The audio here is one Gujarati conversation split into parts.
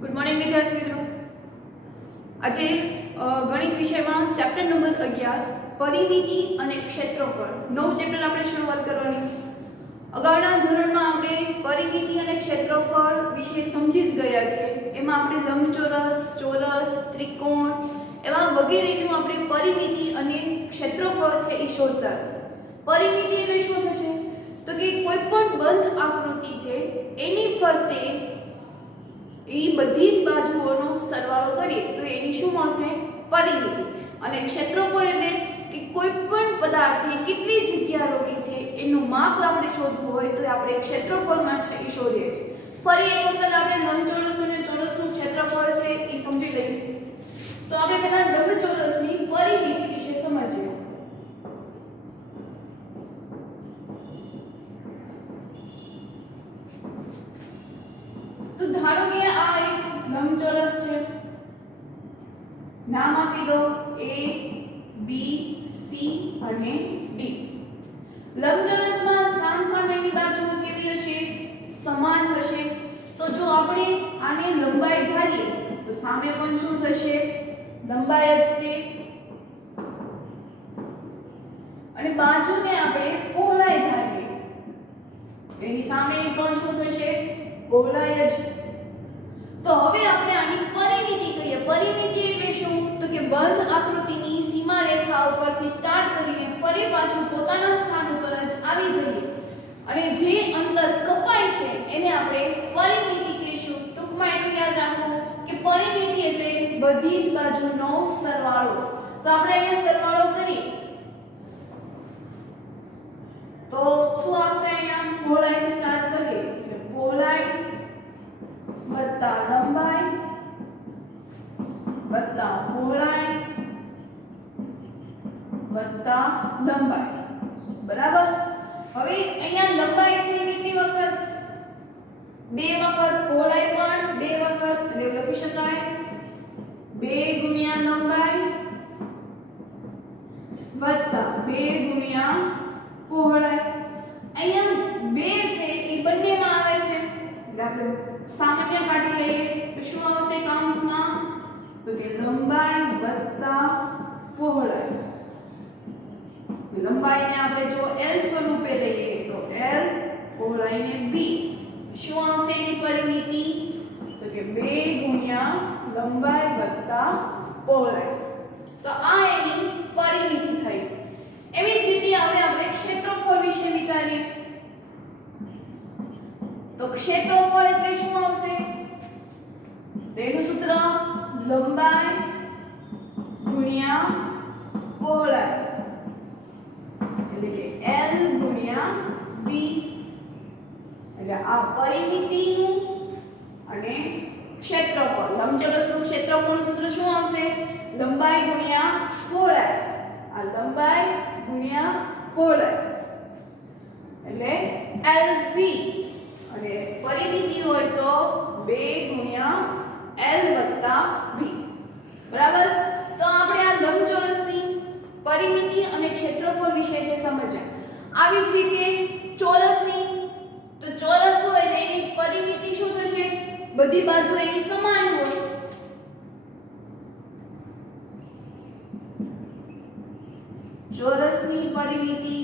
ગુડ મોર્નિંગ વિદ્યાર્થી મિત્રો। આજે ગણિત વિષયમાં ચેપ્ટર નંબર 11 પરિમિતિ અને ક્ષેત્રફળ નવું ચેપ્ટર આપણે શરૂઆત કરવાની છે। અગાઉના ધોરણમાં આપણે પરિમિતિ અને ક્ષેત્રફળ વિશે સમજી જ ગયા છે। એમાં આપણે લંબચોરસ, ચોરસ, ત્રિકોણ એવા વગેરેનું આપણે પરિમિતિ અને ક્ષેત્રફળ છે એ શોધતા। પરિમિતિ એટલે શું થશે તો કે કોઈ પણ બંધ આકૃતિ છે એની ફરતે એ બધી જ બાજુઓનો સરવાળો કરીએ તો એની શું મળશે પરિમિતિ। અને ક્ષેત્રફળ એટલે કે કોઈ પણ પદાર્થે કેટલી જગ્યા રોકી છે એનું માપ આપણે શોધવું હોય તો આપણે ક્ષેત્રફળમાં છે એ શોધીએ છીએ। ફરી એક વખત આપણે લંબચોરસનું અને ચોરસનું ક્ષેત્રફળ છે એ સમજી લઈએ। તો આપણે પહેલા લંબચોરસની પરિમિતિ વિશે સમજીએ। તો ધારો કે આ એક લંબચોરસ છે, નામ આપી દો A B C અને D। લંબચોરસમાં સામસામેની બાજુઓ કેવી હશે સમાન હશે। તો જો આપણે આને લંબાઈ ધારીએ તો સામે પણ શું થશે લંબાઈ જ તે, અને બાજુને આપણે પહોળાઈ ધારીએ એની સામેની પણ શું થશે પહોળાઈ જ। તો હવે આપણે આની પરિમિતિ કહીએ। પરિમિતિ એટલે શું તો કે બંધ આકૃતિની સીમા રેખા ઉપરથી સ્ટાર્ટ કરીને ફરી પાછું પોતાના સ્થાન ઉપર જ આવી જઈએ અને જે અંતર કપાય છે એને આપણે પરિમિતિ કહીશું। ટૂંકમાં એટલું યાદ રાખો કે પરિમિતિ એટલે બધી જ બાજુનો સરવાળો। તો આપણે અહીંયા સરવાળો કરીએ તો શું આવશે અહીંયા પહોળાઈથી સ્ટાર્ટ કરીએ એટલે પહોળાઈ વત્તા લંબાઈ વત્તા પહોળાઈ વત્તા લંબાઈ બરાબર। હવે અહીંયા લંબાઈ છે કેટલી વખત બે વખત, પહોળાઈ પણ બે વખત, એટલે લખી શકાય 2 ગુણ્યા લંબાઈ વત્તા 2 ગુણ્યા પહોળાઈ। અહીંયા 2 છે એ બંનેમાં આવે છે એટલે આપણે સામાન્ય કાઢી લઈએ તો શું આવશે કૌંસમાં તો કે લંબાઈ વત્તા પહોળાઈ। લંબાઈને આપણે જો L સ્વરૂપે લઈએ તો L, પહોળાઈને B, શું આવશે એની પરિમિતિ તો કે 2 ગુણ્યા લંબાઈ વત્તા પહોળાઈ। તો આ એની પરિમિતિ થઈ। એવી જ રીતે હવે આપણે ક્ષેત્રફળ વિશે વિચારીએ તો ક્ષેત્રફળ એટલે શું આવશે તેનું સૂત્ર લંબાઈ ગુણ્યા પહોળાઈ એટલે કે L ગુણ્યા B। એટલે આ પરિમિતિનું અને ક્ષેત્રફળ લંબચોરસનું ક્ષેત્રફળનું સૂત્ર શું આવશે લંબાઈ ગુણ્યા પહોળાઈ। આ લંબાઈ ગુણ્યા પહોળાઈ એટલે LB અને પરિમિતિ હોય તો 2 ગુણ્યા L વત્તા B બરાબર। તો આપણે આ લંબચોરસની પરિમિતિ અને ક્ષેત્રફળ વિશે છે સમજ્યા। આવી જ રીતે ચોરસની તો ચોરસ હોય તો એની પરિમિતિ શું થશે બધી બાજુ એની સમાન હોય। ચોરસની પરિમિતિ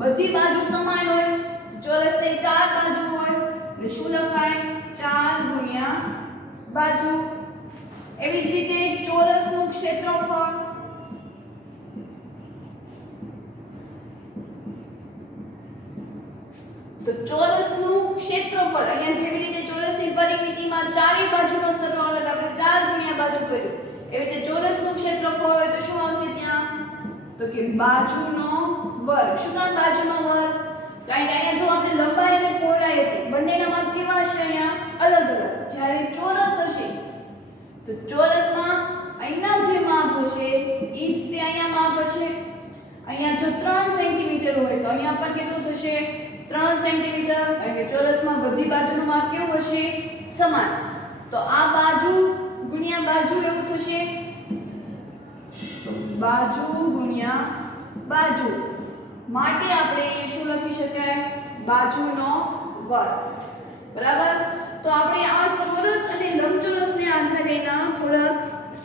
બધી બાજુ સમાન હોય। ચોરસની 4 બાજુ હોય એટલે શું લખાય 4 ગુણ્યા બાજુ। એવી જ રીતે ચોરસનું ક્ષેત્રફળ તો ચોરસનું ક્ષેત્રફળ અહીંયા જેવી રીતે ચોરસની પરિમિતિમાં ચારે બાજુનો સરવાળો એટલે આપણે 4 ગુણ્યા બાજુ કર્યું એવી રીતે ચોરસનું ક્ષેત્રફળ હોય તો શું આવશે ત્યાં તો કે બાજુનો વર્ગ। શું કામ બાજુનો વર્ગ કારણ કે અહીંયા જો આપણે લંબાઈ અને પહોળાઈ હતી બંનેના માપ કેવા હશે અહીંયા અલગ અલગ। જ્યારે ચોરસ હશે તો ચોરસમાં અહીંના જે માપ હશે એ જ તે અહીંયા માપ હશે। અહીંયા જો 3 સેન્ટીમીટર હોય તો અહીંયા પણ કેટલું થશે 3 સેન્ટીમીટર કારણ કે ચોરસમાં બધી બાજુનું માપ કેવું હશે સમાન। તો આ બાજુ ગુણ્યા બાજુ એવું થશે તો બાજુ ગુણ્યા બાજુ માટે આપણે શું લખી શકાય બાજુનો વર્ગ બરાબર। તો આપણે આ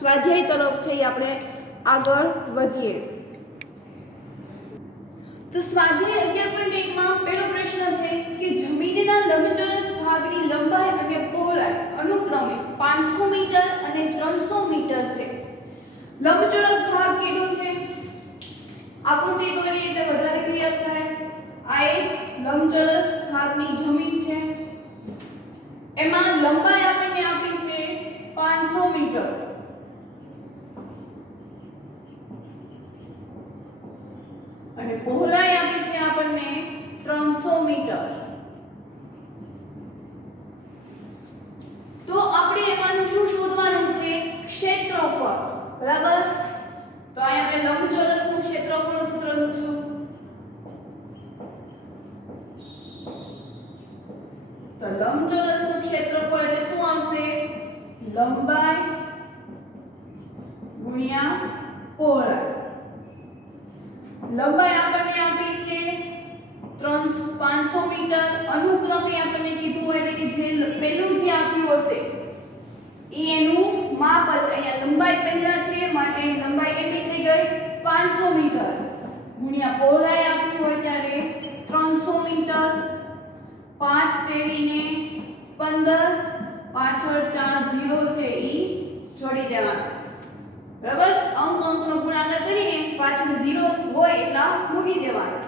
સ્વાધ્યાય તરફ છે એ આપણે આગળ વધીએ. તો સ્વાધ્યાય 11.1 માં પહેલો પ્રશ્ન છે કે જમીનના લંબચોરસ ભાગની લંબાઈ અને પહોળાઈ અનુક્રમે 500 મીટર અને 300 મીટર છે. લંબચોરસ ભાગ કીધો છે, આકૃતિ દોરી એટલે વધારે ક્લિયર થાય. આ એક લંબચોરસ ભાગની જમીન છે, એમાં લંબાઈ આપણને આપી છે 500 મીટર અને પહોળાઈ આપી છે આપણને 300 મીટર. તો આપણે એમાંનું શું શોધવાનું છે? ક્ષેત્રફળ. બરાબર? તો અહીં આપણે લંબચોરસનું ક્ષેત્રફળનું સૂત્ર લખીશું. તો લંબચોરસનું ક્ષેત્રફળ એટલે શું આવશે? લંબાઈ ગુણ્યા પહોળાઈ. લંબાઈ આપણને આપી છે 500 મીટર, અનુક્રમે આપણને કીધું એટલે કે જે પહેલું જે આપ્યું હશે એ એનું માપ હશે. અહીંયા લંબાઈ પહેલા છે માટે એની લંબાઈ કેટલી થઈ ગઈ? 500 મીટર ગુણ્યા પહોળાઈ આપી હોય ત્યારે 300 મીટર. 5 તેરીને 15, પાછળ 4 0 છે ઈ જોડી દેવાના. બરાબર? અંકનો ગુણાકાર કરીને પાછળ 0 હોય એટલા મૂકી દેવાના.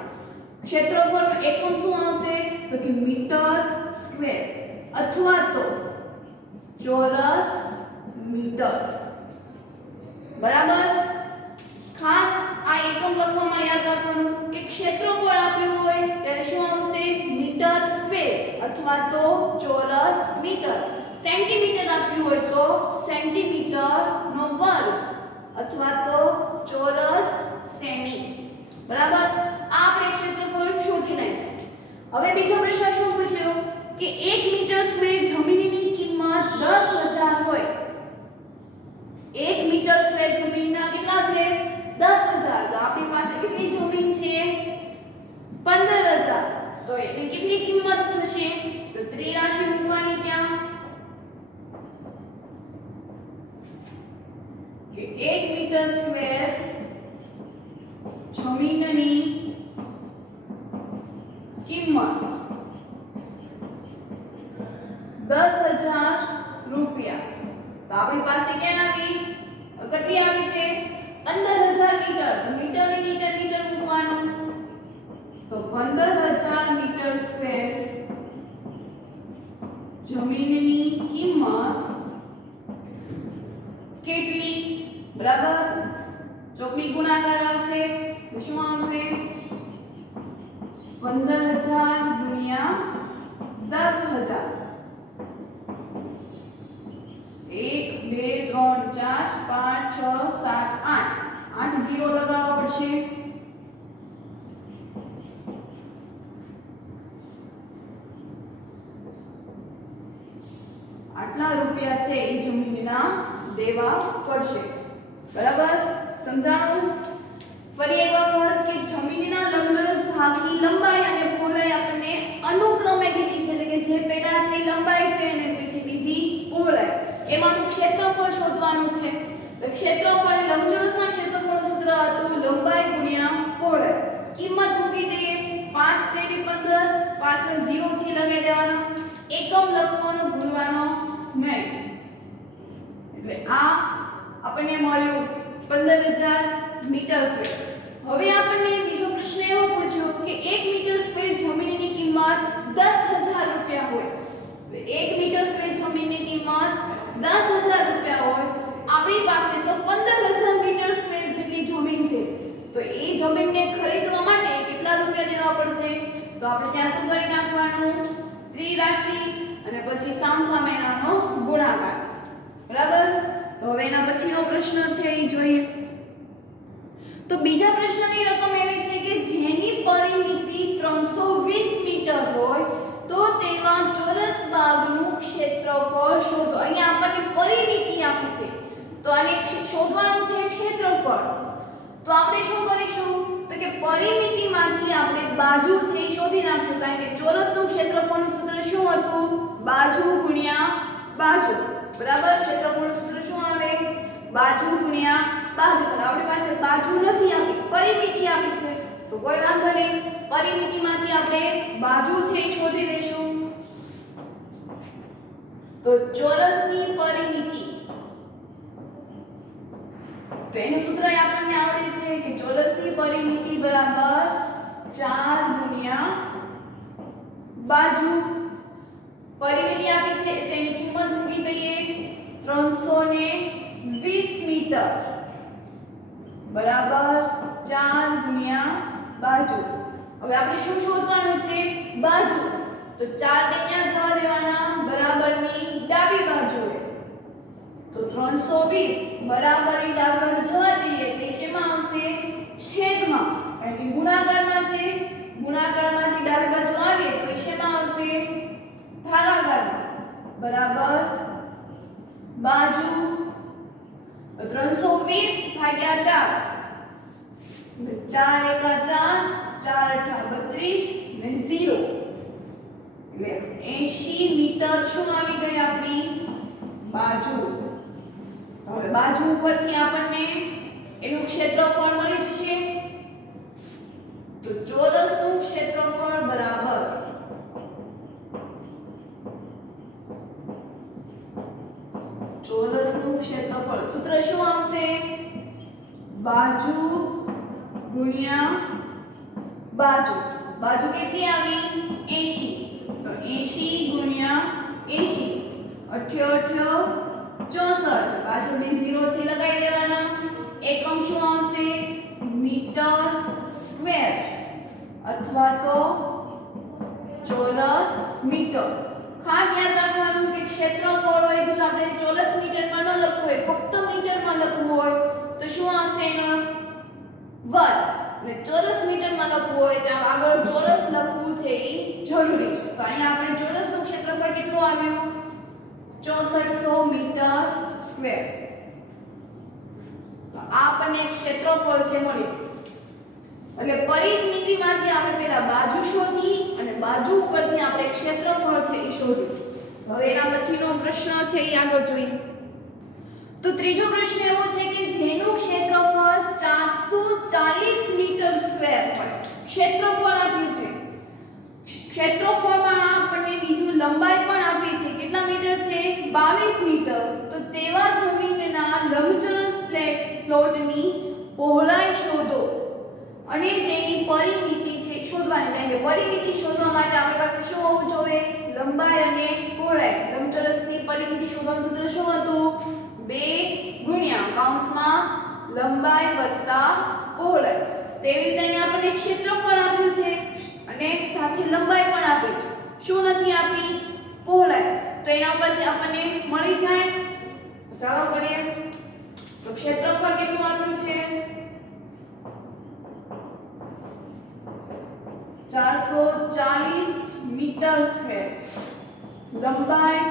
ક્ષેત્રફળનો એકમ શું આવશે? તો કે મીટર સ્ક્વેર અથવા તો ચોરસ મીટર. બરાબર? ખાસ આ એકમ લખવામાં યાદ રાખવાનું કે ક્ષેત્રફળ આપ્યું હોય ત્યારે શું આવશે? મીટર સ્ક્વેર અથવા તો ચોરસ મીટર. સેન્ટીમીટર આપ્યું હોય તો સેન્ટીમીટરનો વર્ગ અથવા તો ચોરસ સેમી. બરાબર? આ આપણે ક્ષેત્રફળ શોધી નાખ્યું. હવે બીજો પ્રશ્ન શું પૂછ્યો કે 1 મીટર સ્ક્વેર જમીનની કિંમત 10,000 હોય. 1 મીટર સ્ક્વેર જમીનના કેટલા છે? 10,000. તો આપણી પાસે કેટલી જમીન છે? 15,000. તો એની કેટલી કિંમત થશે? તો ત્રિરાશિ મૂકવાની ત્યાં કે 1 મીટર સ્ક્વેર જમીનની કિંમત 10,000 રૂપિયા. તો આપણી પાસે ક્યાં આવી? કેટલી આવી છે? 15,000 મીટર. તો મીટરની નીચે મીટર મૂકવાનું. તો 15,000 મીટર સ્ક્વેર જમીનની કિંમત કેટલી? બરાબર? ચોકડી ગુણાકાર આવશે તો શું આવશે? 15,000 ગુણ્યા 10,000. 1 2 3 4 5 6 7 8. 8 0 લગાવવા પડશે. આટલા રૂપિયા છે એ જમીનના દેવા પડશે. બરાબર? સમજાણું? ફરી એક વખત કે જમીનના લંબચોરસ ભાગની લંબાઈ અને પહોળાઈ આપણને અનુક્રમે કીધી છે, એટલે કે જે પહેલા છે લંબાઈ છે અને પછી બીજી પહોળાઈ. એમાંનું ક્ષેત્રફળ શોધવાનું છે. ક્ષેત્રફળ લંબચોરસના ક્ષેત્રફળનું સૂત્ર હતું લંબાઈ ગુણ્યા પહોળાઈ. કિંમત મૂકી દઈએ 5 તેરી 15, પાછળ 0 થી લગાવી દેવાનો. એકમ લખવાનો ભૂલવાનો નહીં. એટલે આ આપણને મળ્યું 15,000 મીટર સ્ક્વેર. હવે આપણને બીજો પ્રશ્ન એવો પૂછ્યો કે 1 મીટર સ્ક્વેર જમીનની કિંમત 10,000 રૂપિયા હોય. 1 મીટર સ્ક્વેર જમીનની કિંમત 10,000 રૂપિયા હોય. આપણી પાસે તો 15,000 મીટર સ્ક્વેર જેટલી જમીન છે. તો એ જમીનને ખરીદવા માટે કેટલા રૂપિયા દેવા પડશે? તો આપણે ત્યાં શું કરી નાખવાનું? ત્રિરાશિ અને પછી સામસામેનાનો ગુણાકાર. બરાબર? તો હવે એના પછીનો પ્રશ્ન છે એ જોઈએ. તો બીજા પ્રશ્નની રકમ એવી છે કે જેની પરિમિતિ 320 મીટર હોય તો તેવા ચોરસ ભાગનું ક્ષેત્રફળ શોધો. અહીંયા આપણને પરિમિતિ આપી છે તો આને શોધવાનું છે ક્ષેત્રફળ. તો આપણે શું કરીશું? તો કે પરિમિતિમાંથી આપણે બાજુ છે એ શોધી નાખશું. કારણ કે ચોરસનું ક્ષેત્રફળનું સૂત્ર શું હતું? બાજુ ગુણ્યા બાજુ. બરાબર? ક્ષેત્રફળનું સૂત્ર શું આવે? બાજુ ગુણ્યા બાજુ. પણ આપણી પાસે બાજુ નથી આપી, પરિમિતિ આપી છે. તો કોઈ વાંધો નહીં, પરિમિતિમાંથી આપણે બાજુ છે એ શોધી લઈશું. તો ચોરસની પરિમિતિ, તો એનું સૂત્ર આપણને આવડે છે કે ચોરસની પરિમિતિ બરાબર 4 ગુણ્યા બાજુ. પરિમિતિ આપી છે તો એની કિંમત મૂકી દઈએ 320 મીટર બરાબર 4 ગુણ્યા બાજુ. હવે આપણે શું શોધવાનું છે? બાજુ. તો 4 ને ક્યાં જવા દેવાના? બરાબરની ડાબી બાજુએ. તો 320 બરાબરની ડાબી બાજુ જવા દઈએ એટલે શેમાં આવશે? છેદમાં. કારણ કે ગુણાકારમાં છે, ગુણાકારમાંથી ડાબી બાજુ આવે તો શેમાં આવશે? ભાગાકારમાં. બરાબર બાજુ 320 ભાગ્યા 4, 4 એકા 4, 4 અઠા 32 ને 0 એટલે 80 મીટર શું આવી ગઈ આપણી બાજુ. હવે બાજુ ઉપરથી આપણને એનું ક્ષેત્રફળ મળી જશે. તો ચોરસનું ક્ષેત્રફળ બરાબર ચોરસનું ક્ષેત્રફળ સૂત્ર શું આવશે? બાજુ ગુણ્યા બાજુ. બાજુ કેટલી આવી? 80. તો 80 ગુણ્યા 80 88 64. બાજુની 0 છે લગાવી દેવાના. એકમ શું આવશે? મીટર સ્ક્વેર અથવા તો ચોરસ મીટર. ખાસ યાદ રાખવાનું કે ક્ષેત્રફળ હોય તો આપણે ચોરસ મીટરમાં ન લખવું હોય, ફક્ત મીટરમાં લખવું હોય તો શું આવશે? એનો વર્ગ. અને ચોરસ મીટરમાં લખવું હોય તો આગળ ચોરસ લખવું છે એ જરૂરી છે. તો અહીંયા આપણે ચોરસનું ક્ષેત્રફળ કેટલું આવ્યું? 6400 મીટર સ્ક્વેર. તો આ આપણને ક્ષેત્રફળ છે મળ્યું. એટલે પરિમિતિમાંથી આપણે પહેલા બાજુ શોધી અને બાજુ ઉપરથી આપણે ક્ષેત્રફળ છે એ શોધ્યું. હવે એના પછીનો પ્રશ્ન છે એ આગળ જોઈએ. તો ત્રીજો પ્રશ્ન એવો છે કે જેનું ક્ષેત્રફળ 440 મીટર સ્ક્વેર હોય. ક્ષેત્રફળ આપ્યું છે. ક્ષેત્રફળમાં આપણને બીજું લંબાઈ પણ આપી છે. કેટલા મીટર છે? 22 મીટર. તો તેવા જમીનના લંબચોરસ પ્લોટની પહોળાઈ શોધો અને તેની પરિમિતિ છે શોધવાની. કારણ કે પરિમિતિ શોધવા માટે આપણી પાસે શું હોવું જોઈએ? લંબાઈ અને પહોળાઈ. લંબચોરસની પરિમિતિ શોધવાનું સૂત્ર શું હતું? 2 ગુણ્યા કૌંસમાં લંબાઈ વત્તા પહોળાઈ. તેવી રીતે અહીંયા આપણને ક્ષેત્રફળ આપ્યું છે અને સાથે લંબાઈ પણ આપી છે. શું નથી આપી? પહોળાઈ. તો એના ઉપરથી આપણને મળી જાય. ચાલો કરીએ. તો ક્ષેત્રફળ કેટલું આપ્યું છે? 440 મીટર સ્ક્વેર. લંબાઈ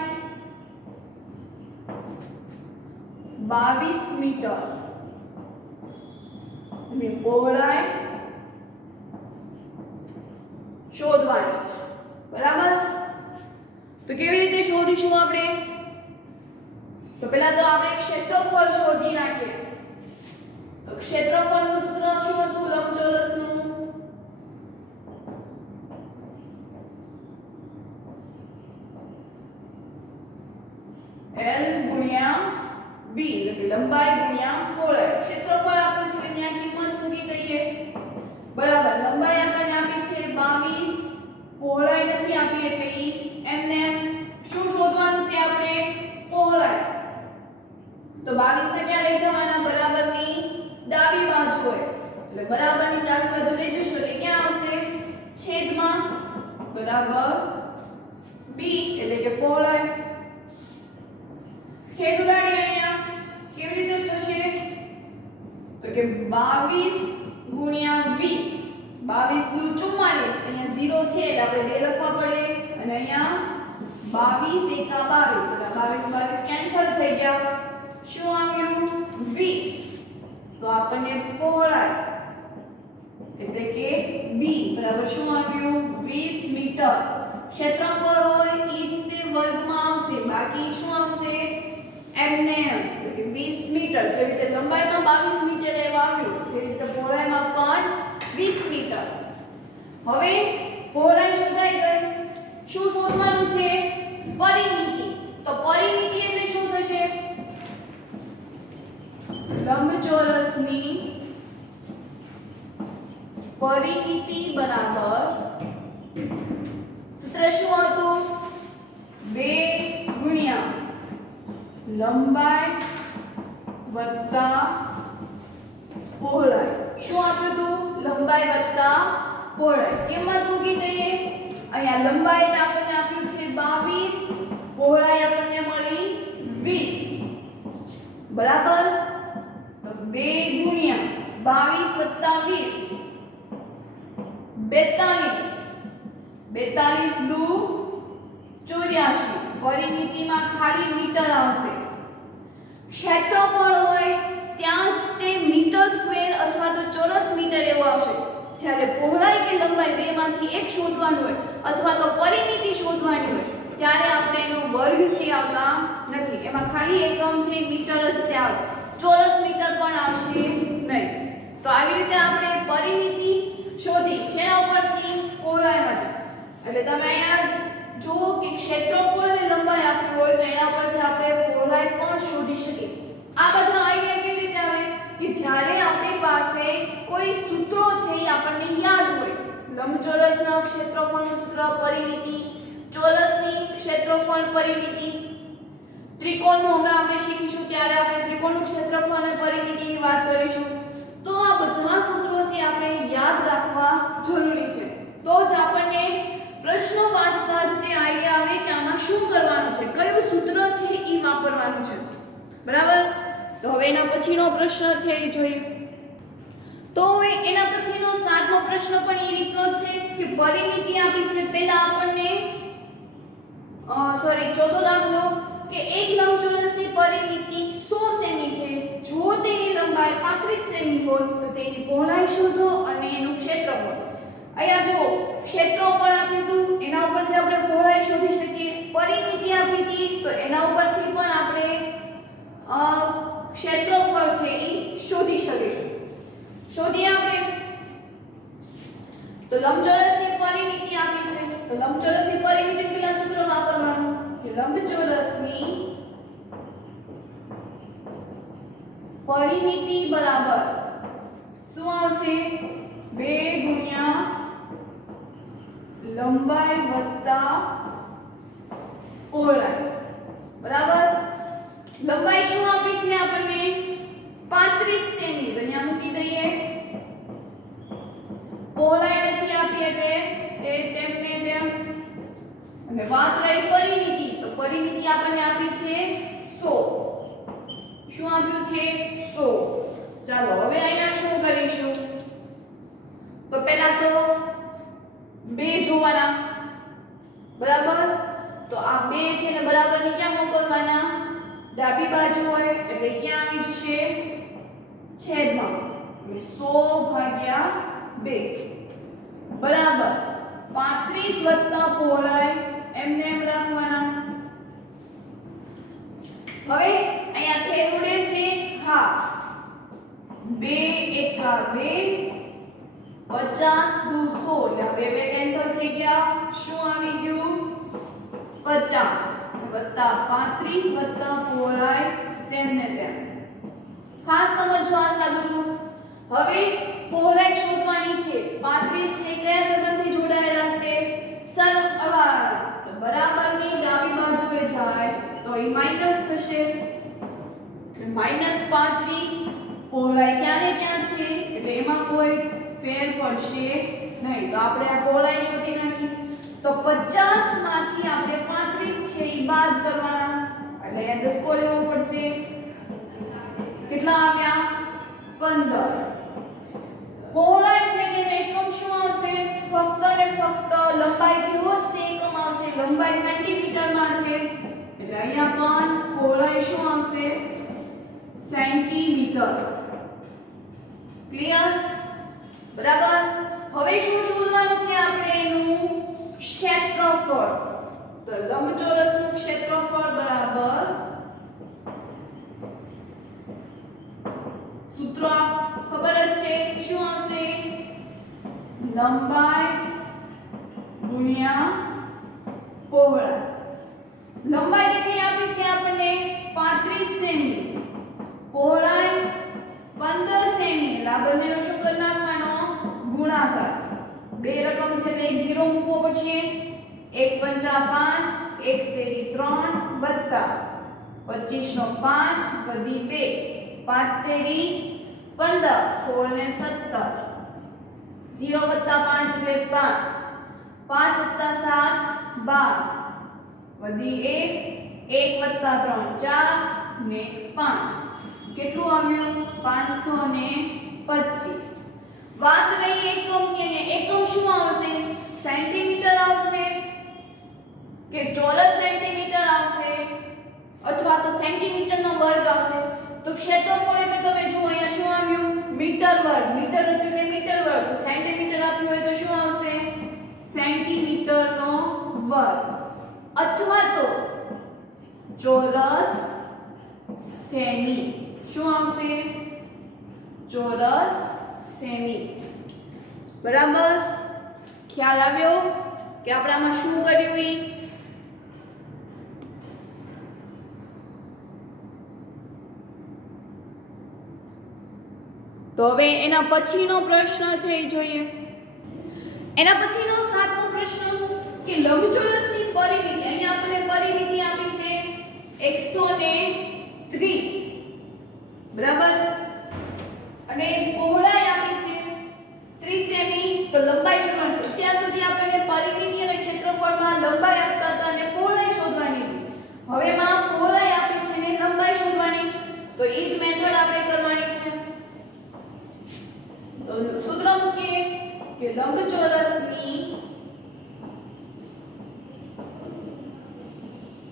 22 મીટર અને પહોળાઈ શોધવાની છે. બરાબર? તો કેવી રીતે શોધીશું આપણે? તો પહેલા તો આપણે ક્ષેત્રફળ શોધી નાખીએ. તો ક્ષેત્રફળનું સૂત્ર શું હતું? લંબચોરસનું L ગુણ્યા B, એટલે લંબાઈ ગુણ્યા પહોળાઈ. ક્ષેત્રફળ આપ્યું છે એટલે ત્યાં કિંમત મૂકી દઈએ. બરાબર. લંબાઈ આપણને આપી છે 22, પહોળાઈ નથી આપી એટલે ઈ એમને શું શોધવાનું છે આપણે? પહોળાઈ. તો 22 ને ક્યાં લઈ જવાના? બરાબરની ડાબી બાજુએ. એટલે બરાબરની ડાબી બાજુ લઈ જશો એટલે ક્યાં આવશે? છેદમાં બરાબર B એટલે કે પહોળાઈ. છેદ ઉડાડીએ અહીંયા. કેવી રીતે થશે? તો કે 22 ગુણ્યા 20. 22 દુ 44. અહીંયા 0 છે એટલે આપણે 2 લખવા પડે અને અહીંયા 22 એકા 22 એટલે 22 22 કેન્સલ થઈ ગયા. શું આવ્યું? 20. તો આપણને પહોળાઈ એટલે કે B બરાબર શું આવ્યું? 20 મીટર. ક્ષેત્રફળ હોય ઈ જ તે વર્ગમાં આવશે. બાકી શું આવશે? એમને એટલે કે 20 મીટર. મીટર, જેવી રીતે લંબાઈમાં 22 મીટર એવું આવ્યું તેવી રીતે પહોળાઈમાં પણ 20 મીટર. હવે પહોળાઈ શોધાઈ ગઈ. શું શોધવાનું છે? પરિમિતિ. તો પરિમિતિ એટલે શું થશે? લંબચોરસની પરિમિતિ બરાબર સૂત્ર શું હતું? 2 ગુણ્યા લંબાઈ વત્તા પહોળાઈ. શું આપ્યું હતું? લંબાઈ વત્તા પહોળાઈ. કિંમત મૂકી દઈએ. અહીંયા લંબાઈ આપણને આપ્યું છે 22, પહોળાઈ આપણને મળી 20. બરાબર? તો 2 ગુણ્યા 22 વત્તા 20 42. 42 દુ 84. પરિમિતિમાં ખાલી મીટર આવશે. ક્ષેત્રફળ હોય ત્યાં જ તે મીટર સ્ક્વેર અથવા તો ચોરસ મીટર એવું આવશે. જ્યારે પહોળાઈ કે લંબાઈ બેમાંથી એક શોધવાનું હોય અથવા તો પરિમિતિ શોધવાની હોય ત્યારે આપણે એનો વર્ગ છે આવતા નથી. એમાં ખાલી એકમ છે મીટર જ ત્યાં આવશે. ચોરસ મીટર પણ આવશે નહીં. તો આવી રીતે આપણે પરિમિતિ શોધી શેના ઉપરથી? પહોળાઈમાંથી. એટલે તમે અહીંયા જો કે ક્ષેત્રફળ અને લંબાઈ આપ્યું હોય તો એના પરથી આપણે પહોળાઈ પણ શોધી શકીએ. આ બધા આઈડિયા કેવી રીતે આવે? કે જ્યારે આપણી પાસે કોઈ સૂત્રો છે એ આપણને યાદ હોય. લંબચોરસના ક્ષેત્રફળનું સૂત્ર પરિમિતિ, ચોરસની ક્ષેત્રફળ પરિમિતિ, ત્રિકોણનું હમણાં આપણે શીખીશું ત્યારે આપણે ત્રિકોણનું ક્ષેત્રફળ અને પરિમિતિની વાત કરીશું. તો આ બધા સૂત્રો છે આપણે યાદ રાખવા જરૂરી છે. તો જ આપણને પ્રશ્નો વાંચતા જ તે આઈડિયા આવે કે આમાં શું કરવાનું છે, કયું સૂત્ર છે એ વાપરવાનું છે. બરાબર? તો હવે એના પછીનો પ્રશ્ન છે એ જોઈએ. તો હવે એના પછીનો 7મો પ્રશ્ન પણ એ રીતનો જ છે કે પરિમિતિ આપી છે. પહેલા આપણને ચોથો દાખલો કે એક લંબચોરસની પરિમિતિ 100 સેમી છે. જો તેની લંબાઈ 35 સેમી હોય તો તેની પહોળાઈ શોધો અને એનું ક્ષેત્રફળ. અહીંયા જો ક્ષેત્રફળ આપ્યું હતું એના ઉપરથી આપણે પહોળાઈ શોધી શકીએ. પરિમિતિ આપી હતી તો એના ઉપરથી પણ આપણે ક્ષેત્રફળ છે એ શોધી શકીશું. શોધીએ આપણે. તો લંબચોરસની પરિમિતિ આપી છે તો લંબચોરસની પરિમિતિનું પેલા સૂત્ર વાપરવાનું કે લંબચોરસની પરિમિતિ બરાબર શું આવશે? 2 ગુણ્યા લંબાઈ વત્તા પહોળાઈ. બરાબર? લંબાઈ શું આપી છે આપણને? 35 સેમી. તો અહીંયા મૂકી દઈએ. પહોળાઈ નથી આપી એટલે તે તેમને તેમ. અને વાત રહી પરિમિતિ. તો પરિમિતિ આપણને આપી છે 100. શું આપ્યું છે? 100. ચાલો હવે અહીંયા શું કરીશું? તો પહેલા તો 2 જોવાના. બરાબર? તો આ 2 છે ને બરાબરની ક્યાં મોકલવાના? ડાબી બાજુ હોય એટલે ક્યાં આવી જશે? છેદમાં. એટલે 100 ભાગ્યા 2 બરાબર 35 વત્તા પહોળાઈ એમને એમ રાખવાના. હવે અહીંયા છેદ ઉડે છે. હા, 2 એકા 2 50 દુ 100 એટલે 2 કેન્સલ થઈ ગયા. શું આવી ગયું? 50 વત્તા 35 વત્તા પહોળાઈ તેમને તેમ. ખાસ સમજો આ સાદું રૂપ. હવે પહોળાઈ શોધવાની છે. 35 છે કયા સંબંધથી જોડાયેલા છે? સરવાળા. તો બરાબરની ડાબી બાજુએ જાય તો એ માઈનસ થશે. એટલે -35 પહોળાઈ ક્યાં ને ક્યાં છે એટલે એમાં કોઈ ફેર પડશે નહીં. તો આપણે આ પહોળાઈ શોધી નાખી. તો 50 માંથી આપણે 35 છે એ બાદ કરવાના એટલે અહીંયા દસકો લેવો પડશે. કેટલા આવ્યા? 15. પહોળાઈ છે કે એકમ શું આવશે? ફક્ત ને ફક્ત લંબાઈ જેવો જ તે એકમ આવશે. લંબાઈ સેન્ટીમીટરમાં છે એટલે અહીંયા પણ પહોળાઈ શું આવશે? સેન્ટીમીટર. ક્લિયર? બરાબર? હવે શું શોધવાનું છે આપણે? એનું ક્ષેત્રફળ. તો લંબચોરસનું ક્ષેત્રફળ બરાબર લંબાઈ ગુણ્યા પહોળાઈ. લંબાઈ કેટલી આપી છે આપણને 35 સેમી, પહોળાઈ 15 સેમી. આ બંનેનો શું કરી નાખવાનો? ગુણાકાર. બે રકમ છે એટલે એક 0 મૂકવો પડશે. 1 પંચા 5, 1 તેરી 3 વત્તા 25 નો 5 વધી 2, 5 તેરી 15, 16 ને 17, 0 વત્તા 5 એટલે 5, 5 વત્તા 7 12, વધી 1, 1 વત્તા 3 4 ને 5. કેટલું આવ્યું? 525. વાત રહી એકમની, અને એકમ શું આવશે? સેન્ટીમીટર આવશે કે ચોરસ સેન્ટીમીટર આવશે અથવા તો સેન્ટીમીટરનો વર્ગ આવશે. તો ક્ષેત્રફળ એટલે તમે જુઓ અહીંયા શું આવ્યું? મીટર વર્ગ. મીટર હતું એટલે મીટર વર્ગ. તો સેન્ટીમીટર આપ્યું હોય તો શું આવશે? સેન્ટીમીટરનો વર્ગ અથવા તો ચોરસ સેમી. શું આવશે? ચોરસ સેમી. બરાબર? ખ્યાલ આવ્યો કે આપણે આમાં શું કર્યું? ઈ તો હવે એના પછીનો પ્રશ્ન છે એ જોઈએ. એના પછીનો 7મો પ્રશ્ન કે લંબચોરસની પરિમિતિ. અહીંયા આપણને પરિમિતિ આપી છે 130, બરાબર, અને પહોળાઈ આપી છે 30 સેમી. તો લંબાઈ શોધવાની. અત્યાર સુધી આપણને પરિમિતિ અને ક્ષેત્રફળમાં લંબાઈ આપતા હતા અને પહોળાઈ શોધવાની હતી. હવે માં પહોળાઈ આપી છે અને લંબાઈ શોધવાની છે. તો એ જ મેથડ આપણે કરવાની છે. તો સૂત્ર મૂકીએ કે લંબચોરસની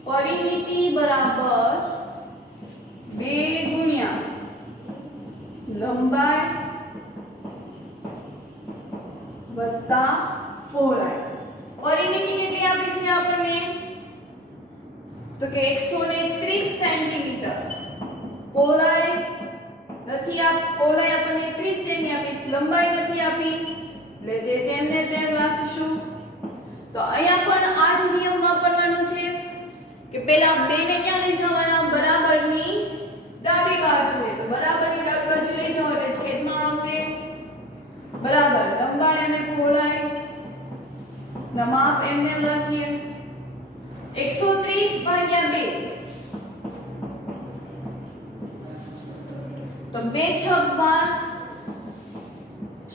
પરિમિતિ બરાબર 2 ગુણ્યા લંબાઈ વત્તા પહોળાઈ. પરિમિતિ કેટલી આપી છે આપણને? તો કે 130 સેન્ટીમીટર. પહોળાઈ નથી પહોળાઈ આપણને 30 સેમી આપી છે, લંબાઈ નથી આપી એટલે તે તેમને તેમ રાખીશું. તો અહીંયા પણ આ જ નિયમ વાપરવાનો છે કે પહેલા 2 ને ક્યાં લઈ જવાના? બરાબરની ડાબી બાજુએ. તો બરાબરની ડાબી બાજુ લઈ જાઓ એટલે છેદમાં આવશે બરાબર લંબાઈ અને પહોળાઈ ના માપ એમને એમ રાખીએ. 130 ભાગ્યા 2 તો 2 છક 12,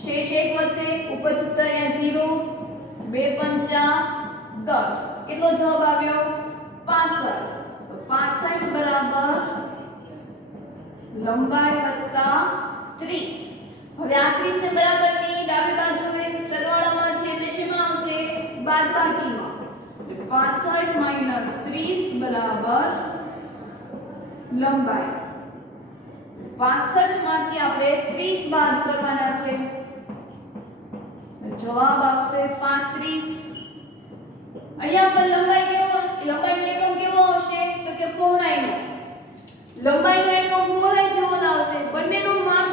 શેષ 1 વધશે, ઉપર જતા અહીંયા 0, 2 પંચા 10. કેટલો જવાબ આવ્યો? 65. તો 65 બરાબર લંબાઈ વત્તા 30. હવે આ 30 ને બરાબરની ડાબી બાજુએ સરવાળામાં છે એટલે શેમાં આવશે? બાદબાકીમાં. એટલે 65 - 30 બરાબર લંબાઈ. 65 માંથી આપણે 30 બાદ કરવાના છે. જવાબ આવશે 35. અહીંયા પર લંબાઈનો એકમ કેવો આવશે? તો કે પહોળાઈનો. લંબાઈનો એકમ પહોળાઈ જેવો આવશે. બંનેનો માપ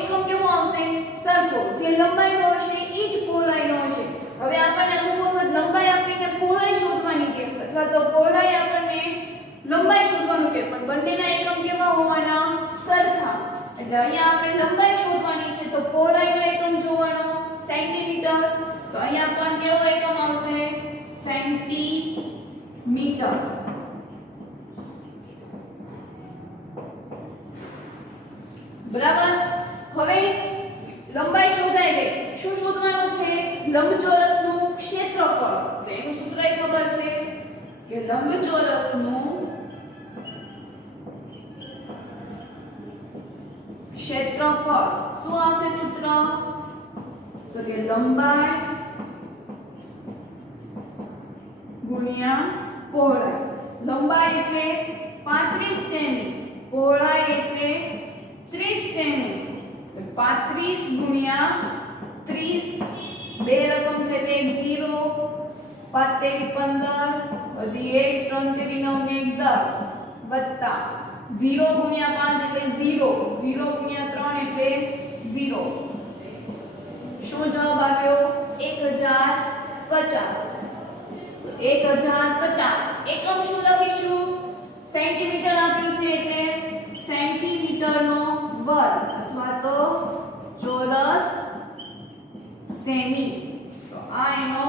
એકમ કેવો આવશે? સરખો. જે લંબાઈનો હશે એ જ પહોળાઈનો હશે. હવે આપણને અમુક વખત લંબાઈ આપીને પહોળાઈ શોધવાની કે અથવા તો પહોળાઈ આપણને લંબાઈ શોધવાનું કે, પણ બંનેના એકમ કેવા હોવાના? સરખા. એટલે અહીંયા આપણે લંબાઈ શોધવાની છે તો પહોળાઈનો એકમ જોવાનો સેન્ટીમીટર. તો અહીંયા પણ કેવો એકમ આવશે? સેન્ટીમીટર. બરાબર. હવે લંબાઈ શોધાઈ ગઈ. શું શોધવાનું છે? લંબચોરસનું ક્ષેત્રફળ. તો એનું સૂત્ર ખબર છે કે લંબચોરસનું ક્ષેત્રફળ શું આવશે સૂત્ર? તો કે લંબાઈ ગુણ્યા પહોળાઈ. લંબાઈ એટલે 35 સેમી, પહોળાઈ એટલે 30 સેમી. 35 ગુણ્યા 30, બે રકમ છે એટલે 0, 5 તેરી 15 વધી 1, 3 તેરી 9 ને 10 વત્તા 0 ગુણ્યા 5 એટલે 0, 0 ગુણ્યા 3 એટલે 0. શું જવાબ આવ્યો? 1050. 1050. એકમ શું લખીશું? સેન્ટીમીટર આપ્યું છે એટલે સેન્ટીમીટરનો વર્ગ અથવા તો ચોરસ સેમી. તો આ એનો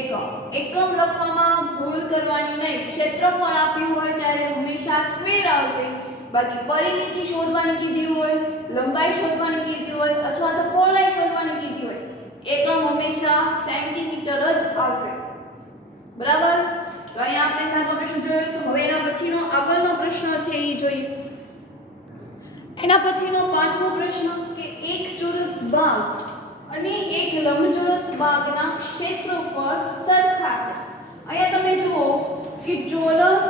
એકમ. એકમ લખવામાં ભૂલ કરવાની નહીં. ક્ષેત્રફળ આપ્યું હોય ત્યારે હંમેશા સ્ક્વેર આવશે. બાકી પરિમિતિ શોધવાની કીધી હોય, લંબાઈ શોધવાની કીધી હોય અથવા તો પહોળાઈ શોધવાની કીધી હોય, એકમ હંમેશા સેન્ટીમીટર જ આવશે. બરાબર? તો અહીંયા આપણે સાતમો પ્રશ્ન જોયો. તો હવે એના પછીનો આગળનો પ્રશ્ન છે એ જોઈએ. એના પછીનો પાંચમો પ્રશ્ન કે એક ચોરસ ભાગ અને એક લંબચોરસ ભાગના ક્ષેત્રફળ સરખા છે. અહીંયા તમે જુઓ કે ચોરસ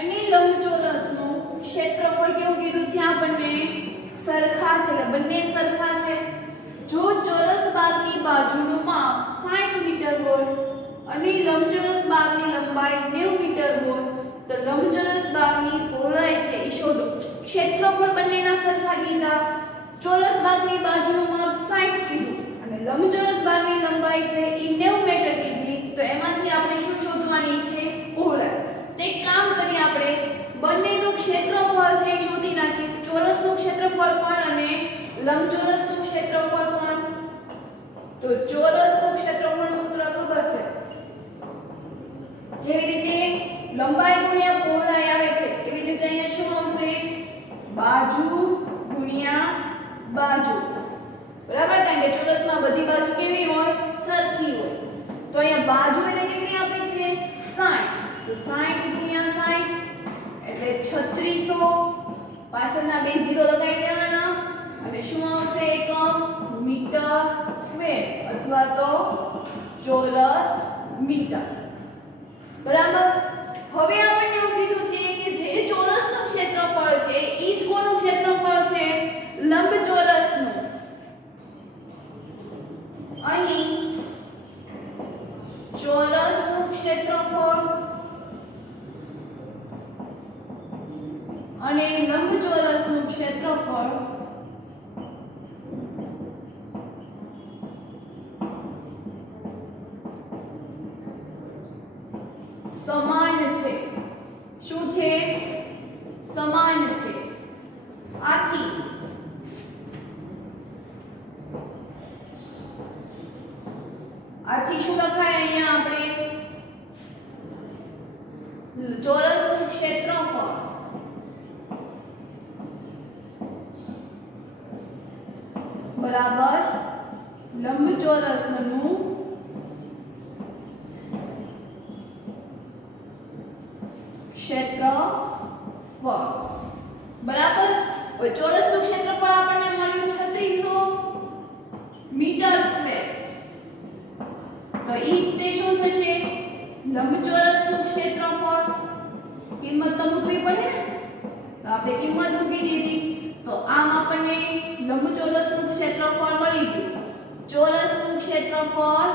અને લંબચોરસનું ક્ષેત્રફળ કેવું કીધું છે આપણને? સરખા છે. એટલે બંને સરખા છે. જો ચોરસ ભાગની બાજુનું માપ 60 મીટર હોય અને લંબચોરસ ભાગની લંબાઈ 90 મીટર હોય તો લંબચોરસ ભાગની પહોળાઈ છે એ શોધો. ક્ષેત્રફળ બંનેના સરખા કીધા. ચોરસ ભાગની બાજુનું માપ 60 કીધું અને લંબચોરસ ભાગની લંબાઈ છે એ 90 મીટર કીધી. તો એમાંથી આપણે શું શોધવાની છે? પહોળાઈ. તો એક કામ કરીએ, આપણે બંનેનું ક્ષેત્રફળ છે એ શોધી નાખીએ. ચોરસનું ક્ષેત્રફળ પણ અને લંબચોરસનું ક્ષેત્રફળ પણ. તો ચોરસનું ક્ષેત્રફળનું સૂત્ર ખબર છે. જેવી રીતે લંબાઈ ગુણ્યા પહોળાઈ આવે છે એવી રીતે અહીંયા શું આવશે? બાજુ ગુણ્યા બાજુ. બરાબર? કારણ કે ચોરસમાં બધી બાજુ કેવી હોય? સરખી હોય. તો અહીંયા બાજુ એટલે કેટલી આપી છે? 60. તો 60 ગુણ્યા 60 એટલે 3600. પાછળના બે 0 લગાવી દેવાના અને શું આવશે? એકમ મીટર સ્ક્વેર અથવા તો ચોરસ મીટર. બરાબર? હવે આપણને એવું કીધું છે કે જે ચોરસનું ક્ષેત્રફળ છે ઈ જ કોનું ક્ષેત્રફળ છે? લંબચોરસનું. અહીં ચોરસનું ક્ષેત્રફળ અને લંબચોરસનું ક્ષેત્રફળ સમાન છે. શું છે? સમાન છે. આથી શું લખાય અહીંયા આપણે? ચોરસનું ક્ષેત્રફળ બરાબર લંબચોરસનું ક્ષેત્રફળ. બરાબર? હવે ચોરસનું ક્ષેત્રફળ આપણને મળ્યું 3600 મીટર સ્ક્વેર. તો ઈ જ તે શું થશે? લંબચોરસનું ક્ષેત્રફળ. કિંમત તો મૂકવી પડે ને, તો આપણે કિંમત મૂકી દીધી. તો આમ આપણને લંબચોરસનું ક્ષેત્રફળ મળી ગયું, ચોરસનું ક્ષેત્રફળ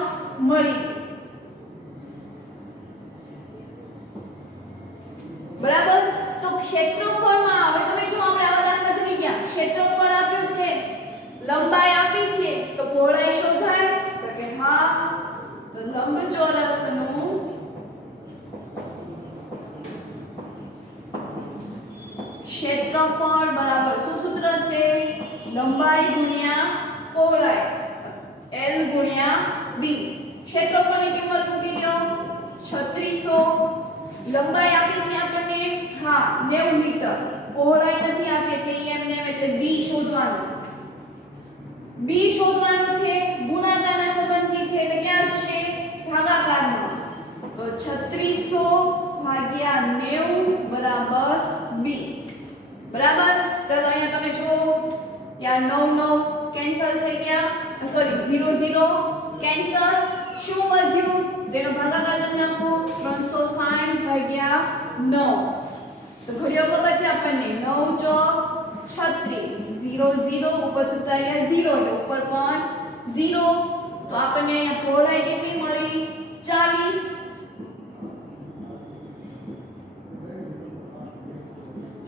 મળી ગયું. બરાબર? તો ક્ષેત્રફળમાં હવે તમે જો આપણે આવા દાખલા કરી ગયા. ક્ષેત્રફળ આપ્યું છે, લંબાઈ આપી છે, તો પહોળાઈ શોધાય? તો કે હા. તો લંબચોરસનું ક્ષેત્રફળ બરાબર શું સૂત્ર છે? લંબાઈ ગુણ્યા પહોળાઈ L ગુણ્યા B. ક્ષેત્રફળની કિંમત મૂકી દો 3600. લંબાઈ આપી છે આપણને હા 90 મીટર. પહોળાઈ નથી આપી એટલે એમને એટલે B શોધવાનું. B શોધવાનું છે. ગુણાકારના સંબંધથી છે એટલે ક્યાં જશે? ભાગાકારમાં. તો 3600 ભાગ્યા 90 બરાબર B. બરાબર? ચલો અહીંયા તમે જુઓ ત્યાં 9 કેન્સલ થઈ ગયા. Sorry 0 cancel. શું વધ્યું? તેનો ભાગાકાર કરી નાખો. 360 ભાગ્યા 9. તો ઘડિયો ખબર છે આપણને 9 ચોક 36. 0 ઉપર ઉતાર્યા 0 એટલે ઉપર પણ 0. તો આપણને અહીંયા પહોળાઈ કેટલી મળી? 40.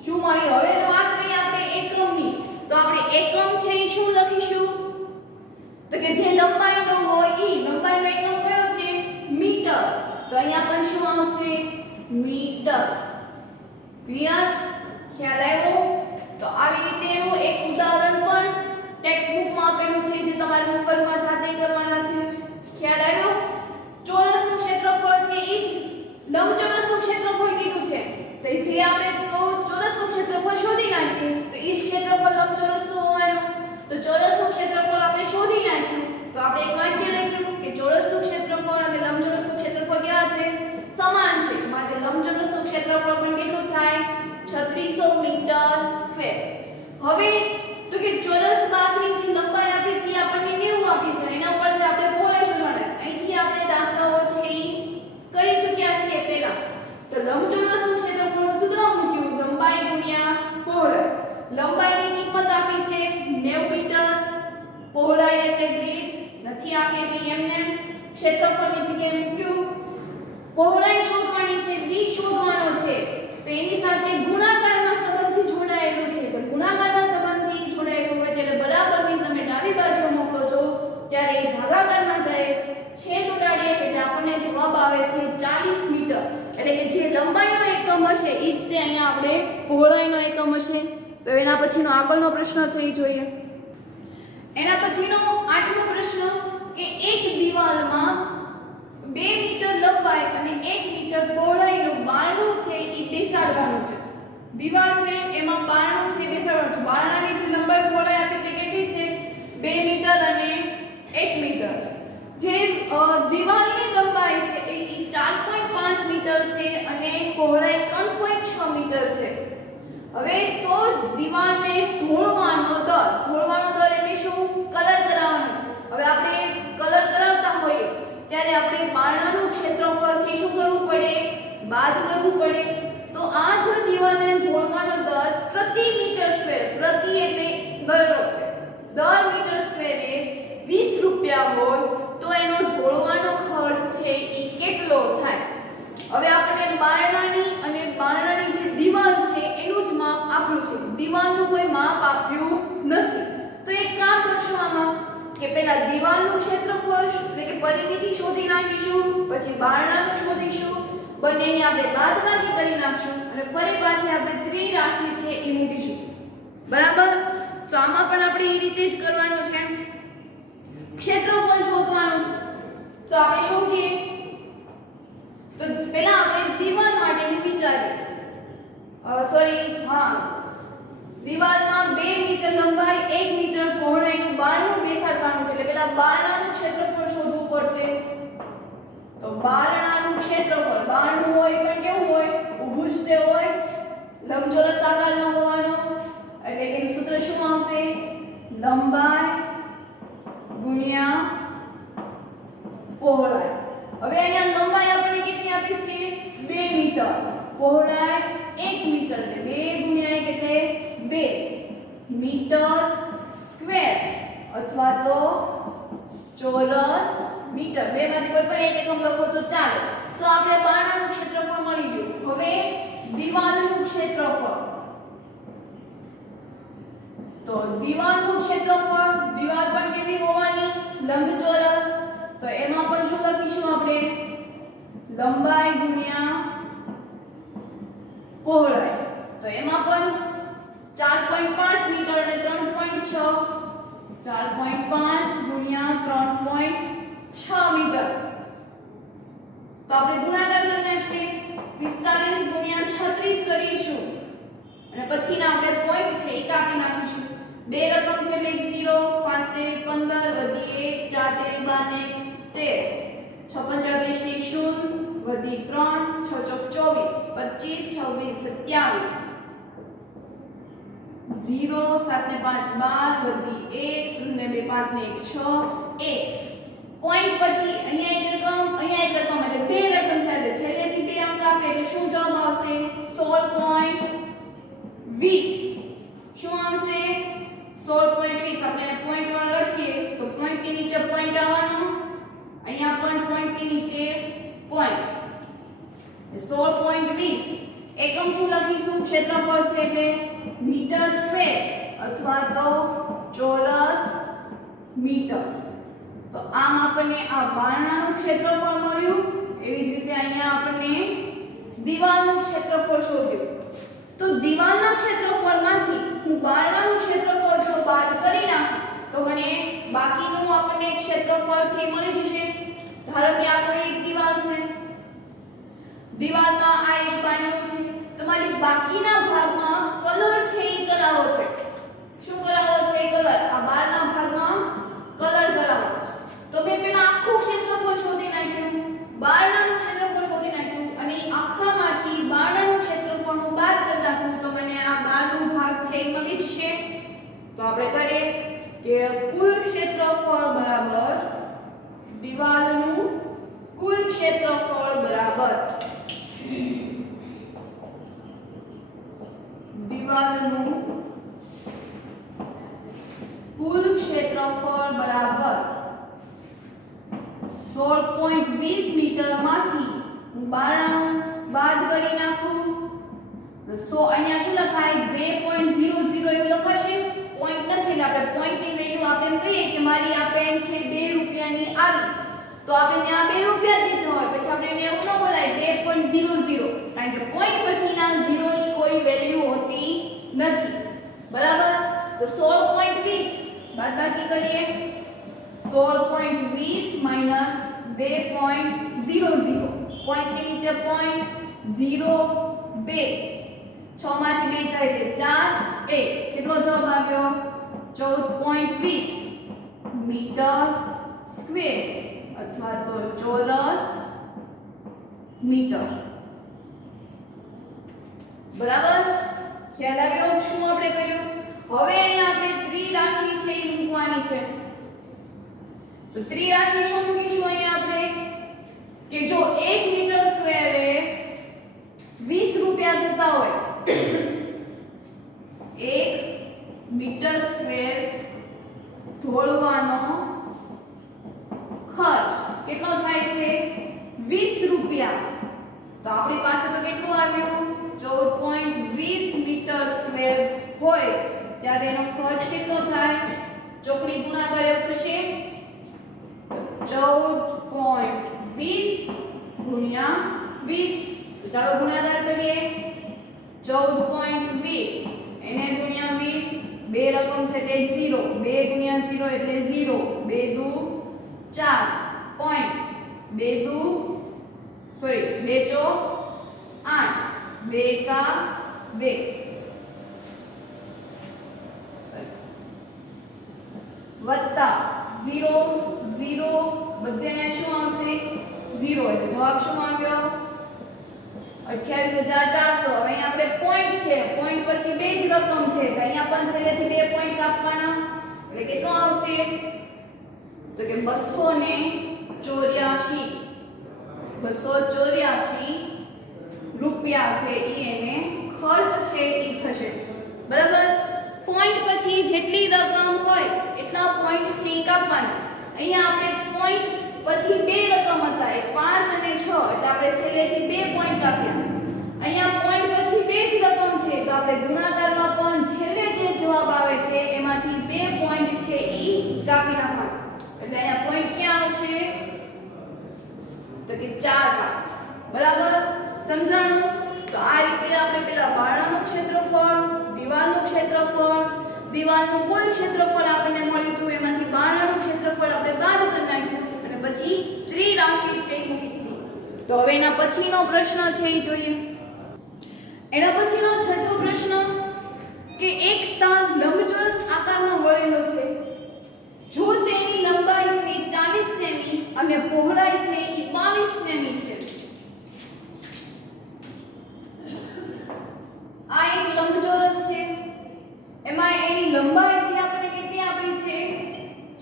શું મળી? હવે વાત રહી આપણે એકમની. તો આપણે એકમ છે એ શું લખીશું? તો લંબાઈનો હોય ઈ લંબાઈનો એકમ કયો છે મીટર તો અહીંયા પણ શું આવશે મીટર ક્લિયર ખ્યાલ આવ્યો તો આવી રીતે એનું એક ઉદાહરણ પણ ટેક્સ્ટ બુકમાં આપેલું છે જે તમારે હોમવર્કમાં જાતે કરવાના છે ખ્યાલ આવ્યો ચોરસનું ક્ષેત્રફળ છે ઈ જ લંબચોરસનું ક્ષેત્રફળ કીધું છે તો જે આપણે તો ચોરસનું ક્ષેત્રફળ શોધી નાખીએ તો ઈ જ ક્ષેત્રફળ લંબચોરસનું હોવાનું તો ચોરસનું ક્ષેત્રફળ આપણે શોધી નાખ્યું તો આપણે એક વાક્ય લખ્યું કે ચોરસનું ક્ષેત્રફળ અને લંબચોરસનું ક્ષેત્રફળ કેવા છે સમાન છે માટે લંબચોરસનું ક્ષેત્રફળ પણ કેટલું થાય 3600 મીટર સ્ક્વેર હવે તો કે ચોરસ ભાગની જે લંબાઈ આપી છે આપણને 90 આપી છે એના પરથી આપણે પહોળાઈ શોધવાના છે અહીંથી આપણે દાખલાઓ છે ઈ કરી ચૂક્યા છીએ પહેલા તો લંબચોરસનું ક્ષેત્રફળનું સૂત્ર મૂક્યું લંબાઈ ગુણ્યા પહોળાઈ લંબાઈની કિંમત આપી છે 90 મીટર પહોળાઈ એટલે બ્રીથ નથી આપી એટલે એમને ક્ષેત્રફળની જગ્યાએ મૂક્યું પહોળાઈ શોધવાની છે b શોધવાનો છે તો એની સાથે ગુણાકારના સંબંધથી જોડાયેલું છે તો ગુણાકારના સંબંધથી જોડાયેલું હોય ત્યારે બરાબરની તમે ડાબી બાજુ મોકલો છો ત્યારે એ ભાગાકારમાં જાય છેદ ઉડાડીએ એટલે આપણને જવાબ આવે છે 40 મીટર એટલે કે જે લંબાઈનો એકમ હશે ઈ જ તે અહીંયા આપણે પહોળાઈનો એકમ હશે તો એના પછીનો આગળનો પ્રશ્ન છે એ જોઈએ એના પછીનો 8મો પ્રશ્ન કે એક દિવાલમાં 2 મીટર લંબાઈ અને 1 મીટર પહોળાઈનું બારણું છે એ બેસાડવાનું છે દિવાલ છે એમાં બારણું છે બેસાડવાનું છે બારણાની જે લંબાઈ પહોળાઈ આપી છે કેટલી છે 2 મીટર અને 1 મીટર જે દિવાલની લંબાઈ છે એ 4.5 મીટર છે અને પહોળાઈ 3.6 મીટર છે હવે તો દિવાલને ધોળવાનો દર એટલે શું કલર કરાવવાનો છે હવે આપણે કલર કરાવતા હોઈએ ત્યારે આપણે બારણાનું ક્ષેત્રફળ થી શું કરવું પડે બાદ કરવું પડે તો આ જો દિવાલને ધોળવાનો દર પ્રતિ મીટર સ્ક્વેર પ્રતિ એટલે દર મીટર સ્ક્વેરે 20 રૂપિયા હોય તો એનો ધોળવાનો ખર્ચ છે એ કેટલો થાય હવે આપણે બારણાની અને બારણાની જે દિવાલ છે એનું જ માપ આપ્યું છે દિવાલનું કોઈ માપ આપ્યું નથી તો એક કામ કરશું આમાં કે પહેલા દિવાલનું ક્ષેત્રફળ એટલે કે પરિમિતિ શોધી નાખીશું પછી બારણાનું શોધીશું બંનેની આપણે બાદબાકી કરી નાખશું અને ફરી પાછી આપણે ત્રિરાશિ છે એ મૂકીશું બરાબર તો આમાં પણ આપણે એ રીતે જ કરવાનું છે ક્ષેત્રફળ શોધવાનું છે તો આપણે શોધીએ તો પહેલા આપણે દિવાલ માટેનું વિચારીએ દિવાલમાં 2 મીટર લંબાઈ 1 મીટર પહોળાઈનું બારણું બેસાડવાનું છે એટલે પહેલા બારણાનું ક્ષેત્રફળ શોધવું પડશે તો બારણાનું ક્ષેત્રફળ બારણું હોય પણ કેવું હોય ઊભું જ તે હોય લંબચોરસ આકારનો હોવાનો એટલે કે સૂત્ર શું આવશે લંબાઈ ગુણ્યા પહોળાઈ હવે અહીંયા લંબાઈ આપણે કેટલી આપી છે 2 મીટર પહોળાઈ 1 મીટર એટલે 2 ગુણ્યા 1 એટલે 2 મીટર સ્ક્વેર અથવા તો ચોરસ મીટર બે માંથી કોઈ પણ એક એકમ લખો તો ચાલે તો આપણે બારણાનું ક્ષેત્રફળ મળી ગયું હવે દિવાલનું ક્ષેત્રફળ તો દિવાલનું ક્ષેત્રફળ દિવાલ પણ કેવી હોવાની લંબચોરસ તો એમાં પણ શું લખીશું આપણે લંબાઈ ગુણ્યા પહોળાઈ તો એમાં પણ 4.5 મીટર અને 3.6 4.5 ગુણ્યા 3.6 મીટર તો આપણે ગુણાકાર કરી નાખીએ 45 ગુણ્યા 36 કરીશું અને પછીના આપણે પોઈન્ટ છે એ કાપી નાખીશું બે રકમ છે એટલે 0 5 તેરી 15 વધી 1 4 તેરી 12 ને 13 6 35 ની 0 વધી 3 6 ચોક 24 25 26 27 0 7 ને 5 12 વધી 1 ને 2 5 ને 1 6 1 પોઈન્ટ પછી અહીંયા એક રકમ એટલે બે રકમ થાય એટલે છેલ્લેથી બે અંક આપે એટલે શું જવાબ આવશે 16.20 શું આવશે 16.20 આપણે પોઈન્ટ વાળો લખીએ તો પોઈન્ટ ની નીચે પોઈન્ટ આવવાનો અહીંયા પણ પોઈન્ટ ની નીચે પોઈન્ટ 16.20 એકમ શું લખીશું ક્ષેત્રફળ છે એટલે મીટર સ્ક્વેર અથવા તો ચોરસ મીટર તો આમ આપણને આ બારણાનું ક્ષેત્રફળ મળ્યું, એવી જ રીતે અહીંયા આપણને દિવાલનું ક્ષેત્રફળ શોધ્યું. તો દિવાલના ક્ષેત્રફળમાંથી હું બારણાનું ક્ષેત્રફળ જો બાદ કરી નાખું તો મને બાકીનું આપણને ક્ષેત્રફળ છે એ મળી જશે. ધારો કે આ કોઈ એક દિવાલ છે, દિવાલમાં આ એક બારણું છે, તો મારે બાકીના ભાગમાં કલર છે એ કરાવો છે. શું કરાવો છે? કલર. આ બહારના ભાગમાં કલર કરાવો છે. તો મેં પહેલા આખું ક્ષેત્રફળ શોધી નાખ્યું, બહારનાનું ક્ષેત્રફળ શોધી નાખ્યું અને આખામાંથી બહારનાનું ક્ષેત્રફળનું બાદ કરી નાખ્યું તો મને આ બહારનો ભાગ છે એ મળી જશે. તો આપણે કરીએ કે કુલ ક્ષેત્રફળ બરાબર દિવાલનું કુલ ક્ષેત્રફળ બરાબર દિવાલનું કુલ ક્ષેત્રફળ બરાબર 16.20 મીટર માંથી હું બારણાનું બાદ કરી નાખું તો 100 અહીંયા શું લખાય 2.00 એવું લખાશે. પોઈન્ટ નથી એટલે આપણે પોઈન્ટની વેલ્યુ આપણે એમ કહીએ કે મારી આ પેન છે 2 રૂપિયાની આવી તો આપણે ત્યાં 2 રૂપિયા દીધો હોય પછી આપણે એને એવું ન બોલાય 2.00 કારણ કે પોઈન્ટ પછીના 0 ની કોઈ વેલ્યુ હોતી નથી. બરાબર. તો 16.20 બાદબાકી કરીએ 16.20 માઈનસ 2.00 પોઈન્ટની નીચે પોઈન્ટ 0 2 6 માંથી 2 જાય એટલે 4 1 કેટલો જવાબ આવ્યો 14.20 મીટર સ્ક્વેર અથવા તો ચોરસ મીટર. બરાબર. ખ્યાલ આવ્યો શું આપણે કર્યું? હવે અહીંયા આપણે ત્રિરાશિ છે એ મૂકવાની છે. તો ત્રિરાશિ શું મૂકીશું અહીંયા આપણે કે જો 1 મીટર સ્ક્વેરે 20 રૂપિયા થતા હોય 1 મીટર સ્ક્વેર દોડવાનો ખર્ચ કેટલો થાય છે 20 રૂપિયા. તો આપણી પાસે તો કેટલું આવ્યું 14.20 મીટર સ્ક્વેર હોય ત્યારે એનો ખર્ચ કેટલો થાય ચોકડી ગુણાકાર થશે 14.20 ગુણ્યા 20. તો ચાલો ગુણાકાર કરીએ 14.20 એને ગુણ્યા 20 બે રકમ છે એટલે 0 2 ગુણ્યા 0 એટલે 0 2 દુ 4 પોઈન્ટ 2 દુ સોરી 2 ચોક 8 2 કા 2 વત્તા 0 0 બધે શું આવશે 0 એટલે જવાબ શું આવ્યો 28400. હવે અહીં આપણે પોઈન્ટ છે, પોઈન્ટ પછી બે જ રકમ છે તો અહીંયા પણ છેલ્લેથી બે પોઈન્ટ કાપવાના એટલે કેટલો આવશે તો કે 284 રૂપિયા છે એને ખર્ચ છે એ થશે. બરાબર. પોઈન્ટ પછી જેટલી રકમ હોય એટલા પોઈન્ટ છે એ કાપવાના. અહીંયા આપણે પોઈન્ટ પછી બે રકમ હતા એક 5 અને 6 એટલે આપણે છેલ્લેથી બે પોઈન્ટ કાપ્યા. અહીંયા પોઈન્ટ પછી બે જ રકમ છે તો આપણે ગુણાકારમાં પણ છેલ્લે જે જવાબ આવે છે એમાંથી બે પોઈન્ટ છે એ કાપી નાખવાના. એટલે અહીંયા પોઈન્ટ ક્યાં આવશે તો કે 4 પાસે. બરાબર. સમજાણું? તો આ રીતે આપણે પેલા બારણાનું ક્ષેત્રફળ, દિવાલનું ક્ષેત્રફળ, દિવાલનું કુલ ક્ષેત્રફળ આપણને મળ્યું હતું એમાંથી બારણાનું ક્ષેત્રફળ આપણે બાદ કરી નાખ્યું અને પછી ત્રિરાશિ છે એ મૂકી દીધી. તો હવે એના પછીનો પ્રશ્ન છે એ જોઈએ. એના પછીનો છઠ્ઠો પ્રશ્ન કે એક તાર લંબચોરસ આકારમાં વળેલો છે. જો તેની લંબાઈ છે 40 સેમી અને પહોળાઈ છે એ 22 સેમી છે. આ એક લંબચોરસ છે એમાં એની લંબાઈ છે આપણને કેટલી આપી છે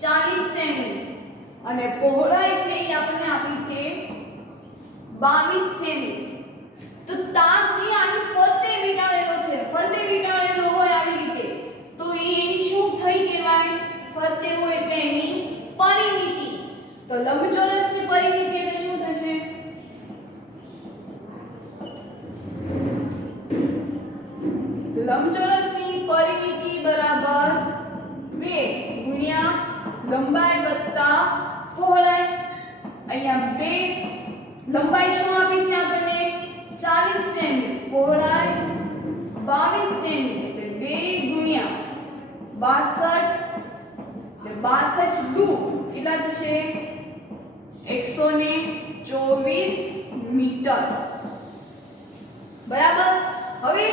40 સેમી અને પહોળાઈ છે એ આપણને આપી છે 22 સેમી. તો તાર છે આની ફરતે વીંટાળેલો છે, ફરતે વીંટાળેલો હોય આવી રીતે તો એ એની શું થઈ કહેવાય ફરતે હોય એટલે એની પરિમિતિ. તો લંબચોરસની પરિમિતિ એટલે શું થશે લંબચોરસની પરિમિતિ બરાબર 2 ગુણ્યા લંબાઈ વત્તા પહોળાઈ અહીંયા 2 લંબાઈ શું આપી છે આપણને 40 સેમી પહોળાઈ 22 સેમી એટલે 2 ગુણ્યા 62 એટલે 62 દુ કેટલા થશે 124 મીટર બરાબર હવે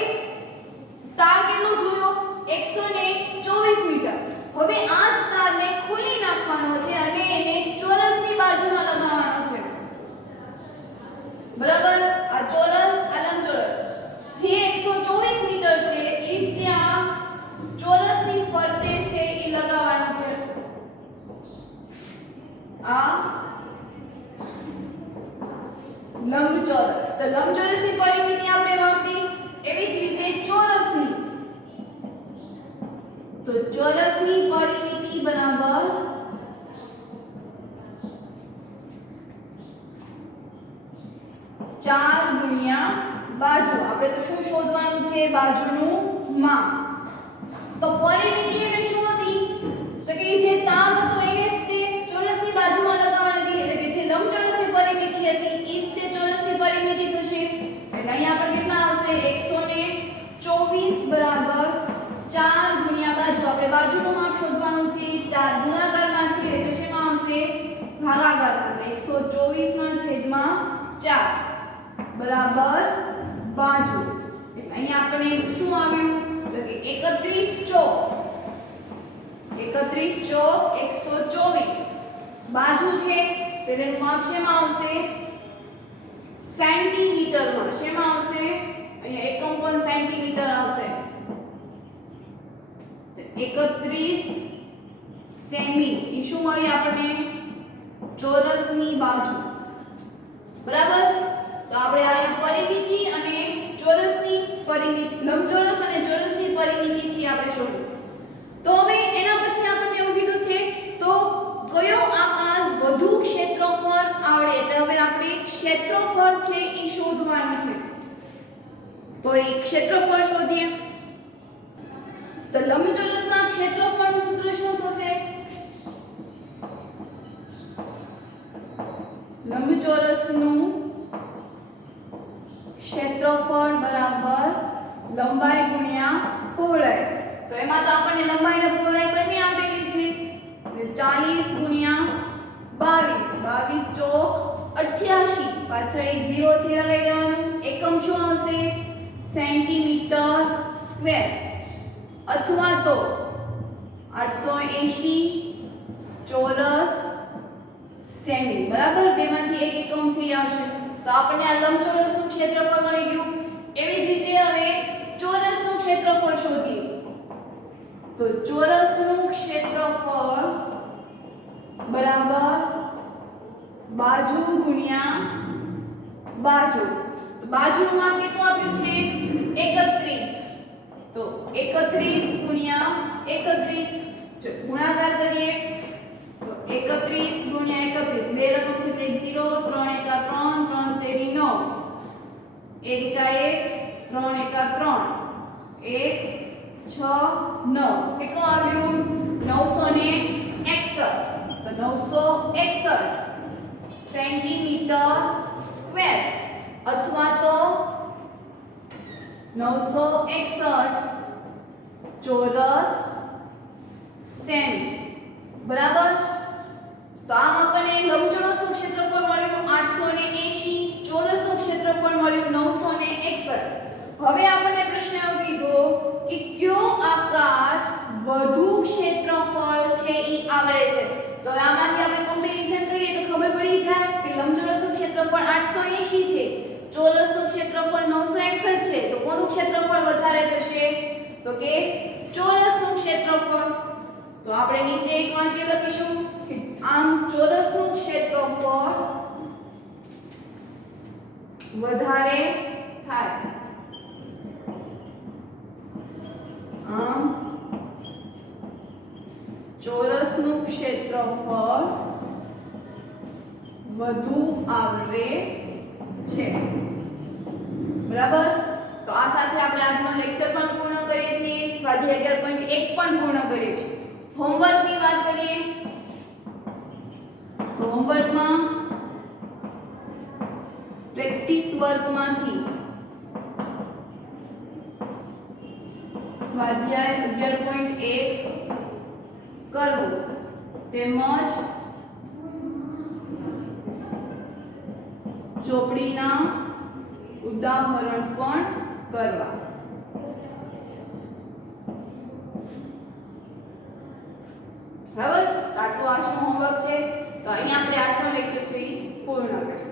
તાર કેટલો જોયો 124 મીટર હવે આ જ તારને ખોલી નાખવાનો છે અને એને ચોરસની બાજુમાં લગાવવાનો છે બરાબર આ ચોરસ આ લંબચોરસ જે 124 મીટર છે એ ત્યાં ચોરસની ફરતે છે એ લગાવવાનું છે આ લંબચોરસ તો લંબચોરસની પરિમિતિ આપણે માપી એવી જ રીતે ચોરસની તો ચોરસની પરિમિતિ બરાબર 4 ગુણ્યા બાજુ આપણે તો શું શોધવાનું છે બાજુનું માપ તો પરિમિતિ એટલે શું હતી તો કે જે તાર હતો એને જ તે ચોરસની બાજુમાં લગાવવાની હતી એટલે કે જે લંબચોરસની પરિમિતિ હતી એ જ તે ચોરસની પરિમિતિ થશે એટલે અહીંયા પર કેટલા આવશે 124 બરાબર 4 ગુણ્યા બાજુ આપણે બાજુનું માપ શોધવાનું છે 4 ગુણાકારમાં છે એટલે શેમાં આવશે ભાગાકારમાં 124 ના છેદમાં 4 બરાબર બાજુ એટલે અહીંયા આપણે શું આવ્યું તો કે 31 ચોક 124 બાજુ છે તેનું માપ શેમાં આવશે સેન્ટીમીટરમાં શેમાં આવશે અહીંયા એકમ પણ સેન્ટીમીટર આવશે 31 સેમી એ શું મળી આપણને ચોરસની બાજુ બરાબર તો આપણે અહીંયા પરિમિતિ અને ચોરસની પરિમિતિ લંબચોરસ અને ચોરસની પરિમિતિ છે આપણે શોધ્યું તો હવે એના પછી આપણને એવું કીધું છે તો કયો આકાર વધુ ક્ષેત્રફળ આવડે એટલે હવે આપણે ક્ષેત્રફળ છે એ શોધવાનું છે તો એ ક્ષેત્રફળ શોધીએ તો લંબચોરસના ક્ષેત્રફળનું સૂત્ર શું થશે લંબચોરસનું ક્ષેત્રફળ બરાબર લંબાઈ ગુણ્યા પહોળાઈ તો એમાં તો આપણને લંબાઈ અને પહોળાઈ બંને આપેલી છે એટલે 40 ગુણ્યા 22 ચોક 88 પાછળ એક 0 છે લગાવી દેવાનું એકમ શું આવશે સેન્ટીમીટર સ્ક્વેર અથવા તો 880 ચોરસ સેમી બરાબર બેમાંથી એક એકમ છે આવશે તો આપણને આ લંબચોરસનું ક્ષેત્રફળ મળી ગયું એવી જ રીતે હવે ચોરસનું ક્ષેત્રફળ શોધીએ તો ચોરસનું ક્ષેત્રફળ બરાબર બાજુ ગુણ્યા બાજુ તો બાજુનું માપ કેટલું આપ્યું છે 31 તો 31 ગુણ્યા 31 ગુણાકાર કરીએ તો 31 ગુણ્યા 31 બે રકમ છે એટલે 0 3 એકા 3 3 તેરી 9 1 એકા 1 3 એકા 3 1 6 9 કેટલું આવ્યું 961 તો 961 સેન્ટીમીટર સ્ક્વેર અથવા તો 961 ચોરસ સેમી બરાબર તો આમ આપણને લંબચોરસનું ક્ષેત્રફળ મળ્યું 880 ચોરસનું ક્ષેત્રફળ મળ્યું 961 હવે આપણને પ્રશ્ન એવો કીધો કે કયો આકાર વધુ ક્ષેત્રફળ છે ઈ આવડે છે તો આમાંથી આપણે કમ્પેરીઝન કરીએ તો ખબર પડી જાય કે લંબચોરસનું ક્ષેત્રફળ 880 છે ચોરસનું ક્ષેત્રફળ 961 છે તો કોનું ક્ષેત્રફળ વધારે થશે તો કે ચોરસનું ક્ષેત્રફળ તો આપણે નીચે એક વાક્ય લખીશું કે આમ ચોરસનું ક્ષેત્રફળ વધારે થાય આમ ચોરસનું ક્ષેત્રફળ વધુ આવરે છે બરાબર તો આ સાથે આપણે આજનો લેક્ચર પણ પૂર્ણ કરીએ છીએ સ્વાધ્યાય 11.1 પણ પૂર્ણ કરીએ છીએ હોમવર્કની વાત કરીએ તો પ્રેક્ટિસ વર્કમાંથી સ્વાધ્યાય 11.1 કરવું તેમજ ચોપડીના ઉદાહરણ પણ કરવા. બરાબર, આટલું આજનું હોમવર્ક છે. તો અહીંયા આપણે આજનો લેક્ચર છે એ પૂર્ણ કરીએ.